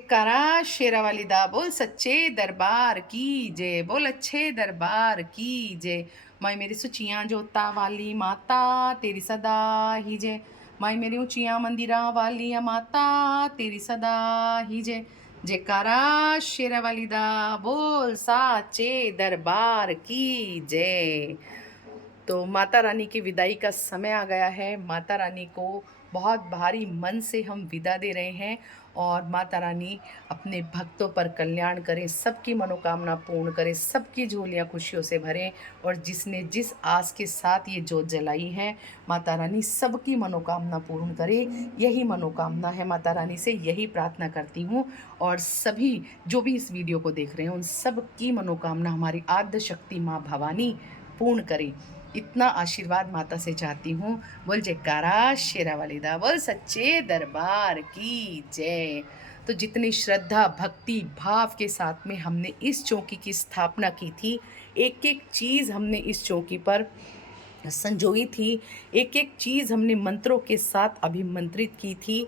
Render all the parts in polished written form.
करा शेरावाली दा बोल सच्चे दरबार की जय बोल अच्छे दरबार की जय। मैं मेरी सुचियाँ जोता वाली माता तेरी सदा ही जय। मैं मेरी ऊंचियाँ मंदिरा वाली माता तेरी सदा ही जय। जयकारा शेरावाली दा बोल साचे दरबार की जय। तो माता रानी की विदाई का समय आ गया है। माता रानी को बहुत भारी मन से हम विदा दे रहे हैं और माता रानी अपने भक्तों पर कल्याण करें, सबकी मनोकामना पूर्ण करें, सबकी झोलियां खुशियों से भरें। और जिसने जिस आस के साथ ये जोत जलाई है, माता रानी सबकी मनोकामना पूर्ण करे। यही मनोकामना है माता रानी से, यही प्रार्थना करती हूँ। और सभी जो भी इस वीडियो को देख रहे हैं, उन सब की मनोकामना हमारी आद्य शक्ति माँ भवानी पूर्ण करे। इतना आशीर्वाद माता से चाहती हूँ। बोल जयकारा शेरावाली दा बोल सच्चे दरबार की जय। तो जितनी श्रद्धा भक्ति भाव के साथ में हमने इस चौकी की स्थापना की थी, एक एक चीज़ हमने इस चौकी पर संजोई थी, एक एक चीज़ हमने मंत्रों के साथ अभिमंत्रित की थी,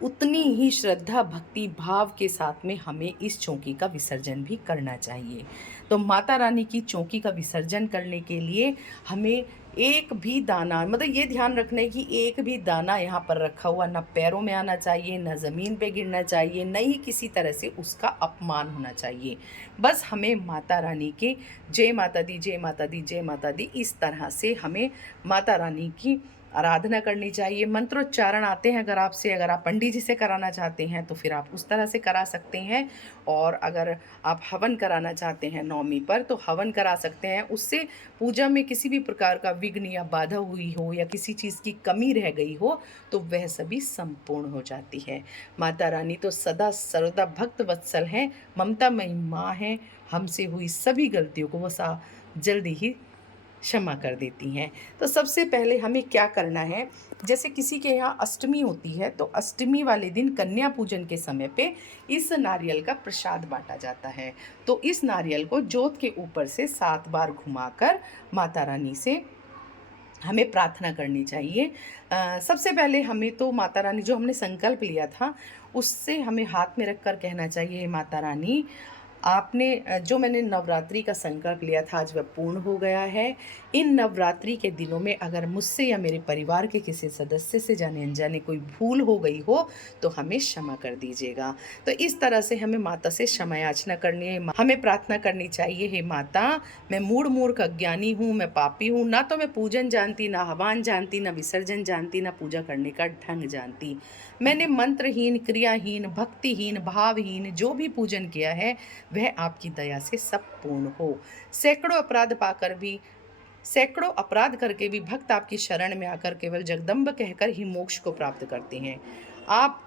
उतनी ही श्रद्धा भक्ति भाव के साथ में हमें इस चौकी का विसर्जन भी करना चाहिए। तो माता रानी की चौकी का विसर्जन करने के लिए हमें एक भी दाना, मतलब ये ध्यान रखना है कि एक भी दाना यहाँ पर रखा हुआ ना पैरों में आना चाहिए, ना ज़मीन पे गिरना चाहिए, न ही किसी तरह से उसका अपमान होना चाहिए। बस हमें माता रानी के जय माता दी जय माता दी जय माता दी, इस तरह से हमें माता रानी की आराधना करनी चाहिए। मंत्रोच्चारण आते हैं अगर आपसे, अगर आप पंडित जी से कराना चाहते हैं तो फिर आप उस तरह से करा सकते हैं। और अगर आप हवन कराना चाहते हैं नवमी पर तो हवन करा सकते हैं। उससे पूजा में किसी भी प्रकार का विघ्न या बाधा हुई हो या किसी चीज़ की कमी रह गई हो तो वह सभी संपूर्ण हो जाती है। माता रानी तो सदा सर्वदा भक्त वत्सल हैं, ममतामयी माँ हैं। हमसे हुई सभी गलतियों को वो जल्दी ही क्षमा कर देती हैं। तो सबसे पहले हमें क्या करना है, जैसे किसी के यहाँ अष्टमी होती है तो अष्टमी वाले दिन कन्या पूजन के समय पे इस नारियल का प्रसाद बांटा जाता है। तो इस नारियल को जोत के ऊपर से 7 बार घुमाकर माता रानी से हमें प्रार्थना करनी चाहिए। सबसे पहले हमें तो माता रानी, जो हमने संकल्प लिया था उससे हमें हाथ में रख कर कहना चाहिए, माता रानी आपने जो मैंने नवरात्रि का संकल्प लिया था आज वह पूर्ण हो गया है। इन नवरात्रि के दिनों में अगर मुझसे या मेरे परिवार के किसी सदस्य से जाने अनजाने कोई भूल हो गई हो तो हमें क्षमा कर दीजिएगा। तो इस तरह से हमें माता से क्षमा याचना करनी है। हमें प्रार्थना करनी चाहिए, हे माता मैं मूढ़ मूर्ख अज्ञानी हूँ, मैं पापी हूँ, ना तो मैं पूजन जानती, ना हवन जानती, ना विसर्जन जानती, ना पूजा करने का ढंग जानती। मैंने मंत्रहीन, क्रियाहीन, भक्तिहीन, भावहीन जो भी पूजन किया है वह आपकी दया से सब पूर्ण हो। सैकड़ों अपराध पाकर भी, सैकड़ों अपराध करके भी भक्त आपकी शरण में आकर केवल जगदम्ब कहकर ही मोक्ष को प्राप्त करते हैं। आप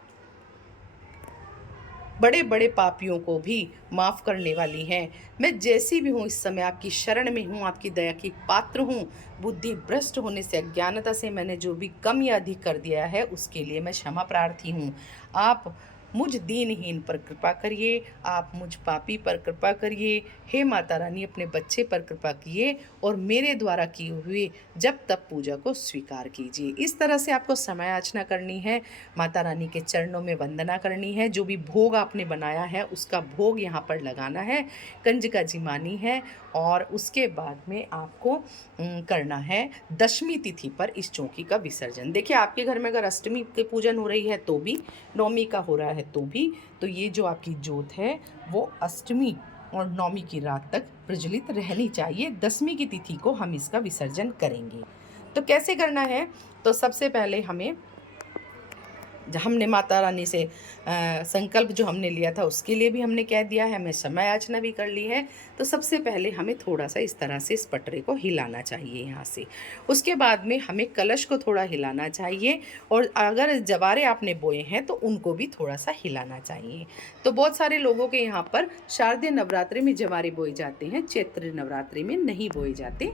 बड़े बड़े पापियों को भी माफ़ करने वाली हैं। मैं जैसी भी हूँ इस समय आपकी शरण में हूँ, आपकी दया की पात्र हूँ। बुद्धि भ्रष्ट होने से, अज्ञानता से मैंने जो भी कम या अधिक कर दिया है उसके लिए मैं क्षमा प्रार्थी हूँ। आप मुझ दीनहीन पर कृपा करिए, आप मुझ पापी पर कृपा करिए। हे माता रानी अपने बच्चे पर कृपा किए और मेरे द्वारा किए हुए जब तब पूजा को स्वीकार कीजिए। इस तरह से आपको समय याचना करनी है, माता रानी के चरणों में वंदना करनी है। जो भी भोग आपने बनाया है उसका भोग यहाँ पर लगाना है, कंजका जी मानी है। और उसके बाद में आपको करना है दशमी तिथि पर इस चौकी का विसर्जन। देखिए आपके घर में अगर अष्टमी की पूजन हो रही है तो भी, नवमी का हो रहा है तो भी, तो ये जो आपकी जोत है वो अष्टमी और नवमी की रात तक प्रज्वलित रहनी चाहिए। दशमी की तिथि को हम इसका विसर्जन करेंगे। तो कैसे करना है, तो सबसे पहले हमें, हमने माता रानी से संकल्प जो हमने लिया था उसके लिए भी हमने कह दिया है, हमें समय याचना भी कर ली है। तो सबसे पहले हमें थोड़ा सा इस तरह से इस पटरे को हिलाना चाहिए यहाँ से। उसके बाद में हमें कलश को थोड़ा हिलाना चाहिए और अगर जवारे आपने बोए हैं तो उनको भी थोड़ा सा हिलाना चाहिए। तो बहुत सारे लोगों के यहाँ पर शारदीय नवरात्रि में जवारे बोए जाते हैं, चैत्र नवरात्रि में नहीं बोए जाते।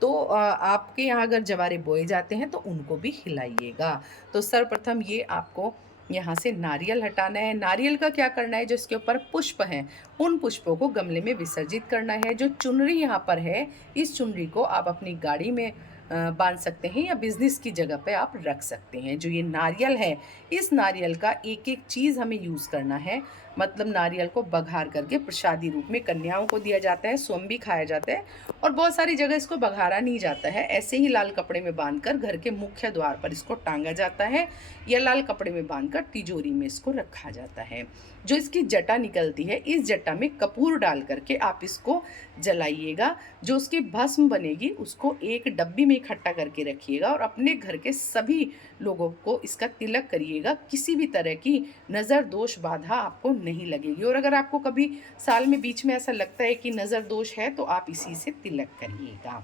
तो आपके यहाँ अगर जवारे बोए जाते हैं तो उनको भी हिलाइएगा। तो सर्वप्रथम ये आपको यहाँ से नारियल हटाना है। नारियल का क्या करना है, जो इसके ऊपर पुष्प हैं उन पुष्पों को गमले में विसर्जित करना है। जो चुनरी यहाँ पर है, इस चुनरी को आप अपनी गाड़ी में बांध सकते हैं या बिज़नेस की जगह पे आप रख सकते हैं। जो ये नारियल है, इस नारियल का एक-एक चीज़ हमें यूज़ करना है। मतलब नारियल को बघार करके प्रसादी रूप में कन्याओं को दिया जाता है, स्वयं भी खाया जाता है और बहुत सारी जगह इसको बघारा नहीं जाता है। ऐसे ही लाल कपड़े में बांधकर घर के मुख्य द्वार पर इसको टांगा जाता है या लाल कपड़े में बांधकर तिजोरी में इसको रखा जाता है। जो इसकी जटा निकलती है, इस जटा में कपूर डाल करके आप इसको जलाइएगा। जो उसकी भस्म बनेगी उसको एक डब्बी में इकट्ठा करके रखिएगा और अपने घर के सभी लोगों को इसका तिलक करिएगा। किसी भी तरह की नज़र दोष बाधा आपको नहीं लगेगी। और अगर आपको कभी साल में बीच में ऐसा लगता है कि नज़र दोष है तो आप इसी से तिलक करिएगा।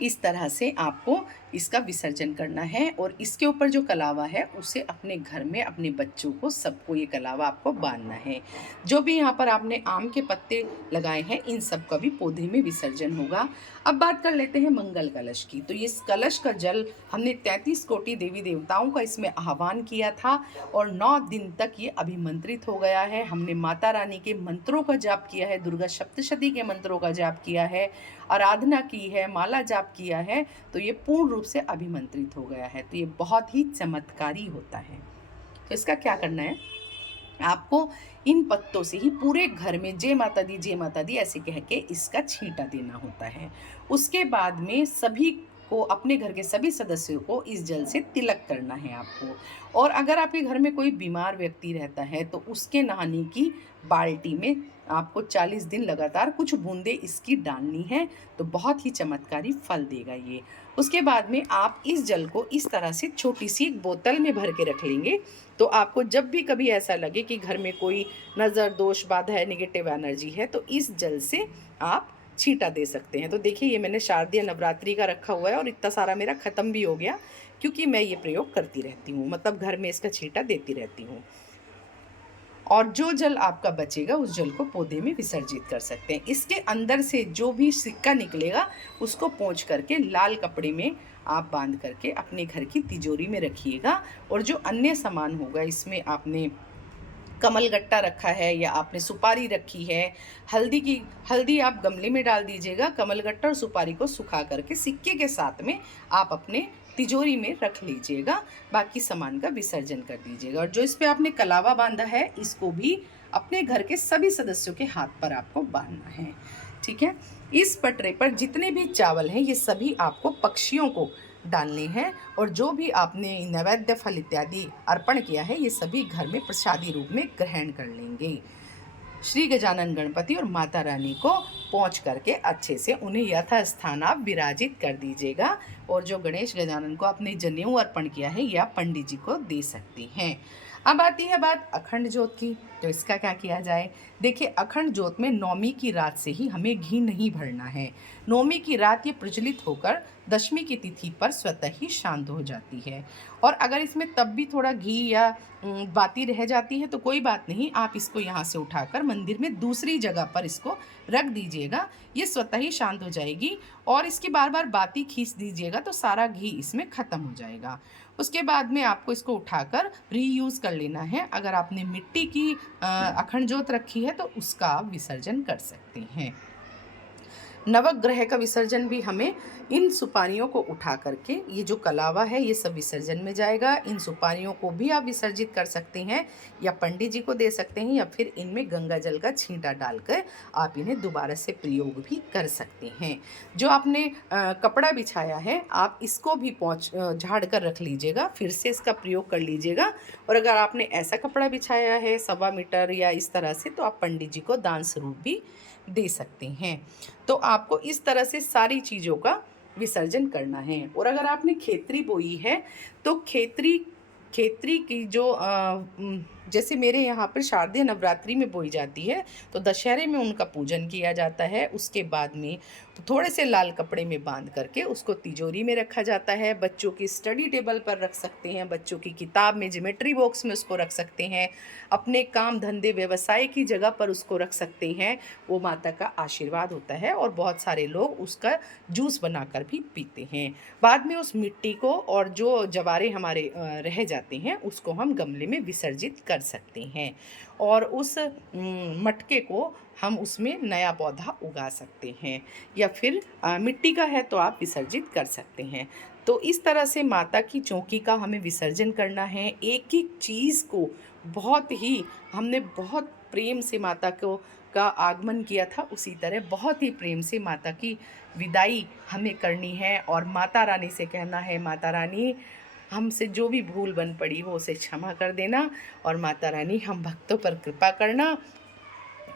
इस तरह से आपको इसका विसर्जन करना है और इसके ऊपर जो कलावा है उसे अपने घर में अपने बच्चों को सबको ये कलावा आपको बांधना है। जो भी यहाँ पर आपने आम के पत्ते लगाए हैं इन सब का भी पौधे में विसर्जन होगा। अब बात कर लेते हैं मंगल कलश की। तो इस कलश का जल हमने 33 कोटि देवी देवताओं का इसमें आह्वान किया था और 9 दिन तक ये अभिमंत्रित हो गया है। हमने माता रानी के मंत्रों का जाप किया है, दुर्गा सप्तशती के मंत्रों का जाप किया है, आराधना की है, माला जाप किया है, तो ये पूर्ण रूप से अभिमंत्रित हो गया है। तो ये बहुत ही चमत्कारी होता है। तो इसका क्या करना है, आपको इन पत्तों से ही पूरे घर में जय माता दी ऐसे कह के इसका छींटा देना होता है। उसके बाद में सभी को, अपने घर के सभी सदस्यों को इस जल से तिलक करना है आपको। और अगर आपके घर में कोई बीमार व्यक्ति रहता है तो उसके नहाने की बाल्टी में आपको 40 दिन लगातार कुछ बूंदे इसकी डालनी है, तो बहुत ही चमत्कारी फल देगा ये। उसके बाद में आप इस जल को इस तरह से छोटी सी एक बोतल में भर के रख लेंगे। तो आपको जब भी कभी ऐसा लगे कि घर में कोई नज़र दोष बाधा है, नेगेटिव एनर्जी है, तो इस जल से आप छींटा दे सकते हैं। तो देखिए ये मैंने शारदीय नवरात्रि का रखा हुआ है और इतना सारा मेरा ख़त्म भी हो गया, क्योंकि मैं ये प्रयोग करती रहती हूँ, मतलब घर में इसका छींटा देती रहती हूँ। और जो जल आपका बचेगा उस जल को पौधे में विसर्जित कर सकते हैं। इसके अंदर से जो भी सिक्का निकलेगा उसको पोंछ करके लाल कपड़े में आप बांध करके अपने घर की तिजोरी में रखिएगा। और जो अन्य सामान होगा, इसमें आपने कमलगट्टा रखा है या आपने सुपारी रखी है, हल्दी आप गमले में डाल दीजिएगा। कमलगट्टा और सुपारी को सुखा करके सिक्के के साथ में आप अपने तिजोरी में रख लीजिएगा। बाकी सामान का विसर्जन कर दीजिएगा। और जो इस पे आपने कलावा बांधा है इसको भी अपने घर के सभी सदस्यों के हाथ पर आपको बांधना है। ठीक है। इस पटरे पर जितने भी चावल हैं ये सभी आपको पक्षियों को डालने हैं। और जो भी आपने नैवेद्य फल इत्यादि अर्पण किया है ये सभी घर में प्रसादी रूप में ग्रहण कर लेंगे। श्री गजानन गणपति और माता रानी को पहुँच करके अच्छे से उन्हें यथास्थान आप विराजित कर दीजिएगा। और जो गणेश गजानन को आपने जनेऊ अर्पण किया है या पंडित जी को दे सकती हैं। अब आती है बात अखंड ज्योत की। तो इसका क्या किया जाए, देखिए अखंड ज्योत में नौमी की रात से ही हमें घी नहीं भरना है। नौमी की रात ये प्रज्वलित होकर दशमी की तिथि पर स्वतः ही शांत हो जाती है। और अगर इसमें तब भी थोड़ा घी या बाती रह जाती है तो कोई बात नहीं, आप इसको यहाँ से उठाकर मंदिर में दूसरी जगह पर इसको रख दीजिएगा। ये स्वतः ही शांत हो जाएगी और इसकी बार बार बाती खींच दीजिएगा तो सारा घी इसमें ख़त्म हो जाएगा। उसके बाद में आपको इसको उठाकर रीयूज़ कर लेना है। अगर आपने मिट्टी की अखंड ज्योत रखी है तो उसका आप विसर्जन कर सकते हैं। नवग्रह का विसर्जन भी हमें इन सुपारियों को उठा करके, ये जो कलावा है ये सब विसर्जन में जाएगा। इन सुपारियों को भी आप विसर्जित कर सकते हैं या पंडित जी को दे सकते हैं या फिर इनमें गंगा जल का छींटा डालकर आप इन्हें दोबारा से प्रयोग भी कर सकते हैं। जो आपने कपड़ा बिछाया है आप इसको भी झाड़ कर रख लीजिएगा, फिर से इसका प्रयोग कर लीजिएगा। और अगर आपने ऐसा कपड़ा बिछाया है 1.25 मीटर या इस तरह से, तो आप पंडित जी को दान स्वरूप भी दे सकते हैं। तो आपको इस तरह से सारी चीज़ों का विसर्जन करना है। और अगर आपने खेतरी बोई है तो खेतरी की जो जैसे मेरे यहाँ पर शारदीय नवरात्रि में बोई जाती है तो दशहरे में उनका पूजन किया जाता है। उसके बाद में तो थोड़े से लाल कपड़े में बांध करके उसको तिजोरी में रखा जाता है। बच्चों की स्टडी टेबल पर रख सकते हैं, बच्चों की किताब में ज्योमेट्री बॉक्स में उसको रख सकते हैं, अपने काम धंधे व्यवसाय की जगह पर उसको रख सकते हैं। वो माता का आशीर्वाद होता है और बहुत सारे लोग उसका जूस बनाकर भी पीते हैं। बाद में उस मिट्टी को और जो जवारे हमारे रह जाते हैं उसको हम गमले में विसर्जित कर कर सकते हैं और उस मटके को हम उसमें नया पौधा उगा सकते हैं, या फिर मिट्टी का है तो आप विसर्जित कर सकते हैं। तो इस तरह से माता की चौकी का हमें विसर्जन करना है। एक-एक चीज़ को बहुत ही हमने बहुत प्रेम से माता को का आगमन किया था, उसी तरह बहुत ही प्रेम से माता की विदाई हमें करनी है और माता रानी से कहना है, माता रानी हमसे जो भी भूल बन पड़ी हो उसे क्षमा कर देना, और माता रानी हम भक्तों पर कृपा करना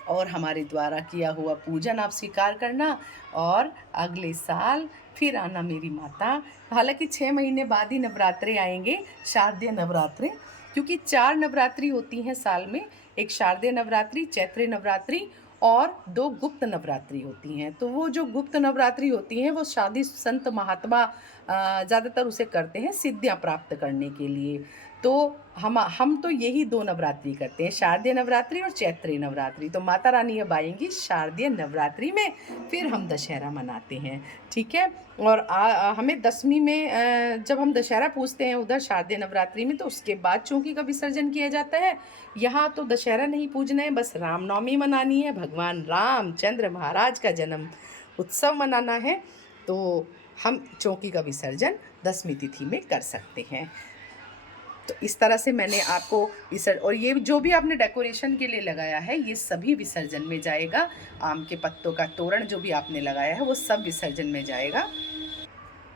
और हमारे द्वारा किया हुआ पूजन आप स्वीकार करना, और अगले साल फिर आना मेरी माता। हालाँकि 6 महीने बाद ही नवरात्रे आएँगे, शारदीय नवरात्रे, क्योंकि 4 नवरात्रि होती हैं साल में। एक शारदीय नवरात्रि, चैत्री नवरात्रि और 2 गुप्त नवरात्रि होती हैं। तो वो जो गुप्त नवरात्रि होती हैं वो साधु संत महात्मा ज़्यादातर उसे करते हैं सिद्धियाँ प्राप्त करने के लिए। तो हम तो यही 2 नवरात्रि करते हैं, शारदीय नवरात्रि और चैत्री नवरात्रि। तो माता रानी अब आएँगी शारदीय नवरात्रि में, फिर हम दशहरा मनाते हैं, ठीक है? और हमें दशमी में जब हम दशहरा पूजते हैं उधर शारदीय नवरात्रि में, तो उसके बाद चौकी का विसर्जन किया जाता है। यहाँ तो दशहरा नहीं पूजना है, बस रामनवमी मनानी है, भगवान रामचंद्र महाराज का जन्म उत्सव मनाना है, तो हम चौकी का विसर्जन दशमी तिथि में कर सकते हैं। तो इस तरह से मैंने आपको और ये जो भी आपने डेकोरेशन के लिए लगाया है ये सभी विसर्जन में जाएगा। आम के पत्तों का तोरण जो भी आपने लगाया है वो सब विसर्जन में जाएगा।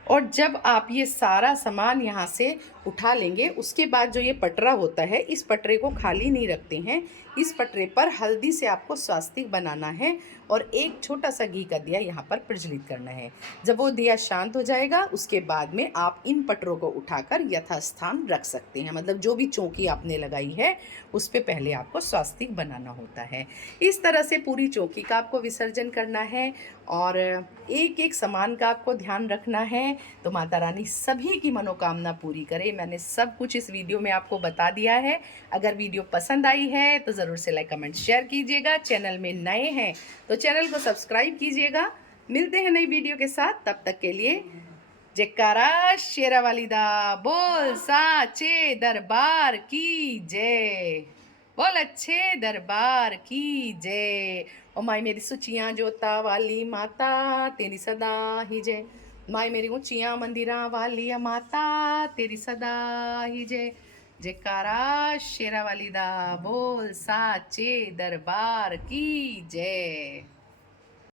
और जब आप ये सारा सामान यहाँ से उठा लेंगे, उसके बाद जो ये पटरा होता है, इस पटरे को खाली नहीं रखते हैं। इस पटरे पर हल्दी से आपको स्वास्तिक बनाना है और एक छोटा सा घी का दिया यहाँ पर प्रज्वलित करना है। जब वो दिया शांत हो जाएगा, उसके बाद में आप इन पटरों को उठाकर यथास्थान रख सकते हैं। मतलब जो भी चौकी आपने लगाई है, उस पे पहले आपको स्वास्तिक बनाना होता है। इस तरह से पूरी चौकी का आपको विसर्जन करना है और एक-एक सामान का आपको ध्यान रखना है। तो माता रानी सभी की मनोकामना पूरी करे। मैंने सब कुछ इस वीडियो में आपको बता दिया है। अगर वीडियो पसंद आई है तो ज़रूर से लाइक, कमेंट, शेयर कीजिएगा। चैनल में नए हैं तो चैनल को सब्सक्राइब कीजिएगा। मिलते हैं नई वीडियो के साथ, तब तक के लिए जयकारा शेरावाली दा बोल साचे दरबार की जय। बोल अच्छे दरबार की जय। ओ माई मेरी सुचियाँ जोता वाली माता तेरी सदा ही जय। माई मेरी ऊंचियाँ मंदिरां वाली माता तेरी सदा ही जय। जयकारा शेरावाली दा बोल साचे दरबार की जय।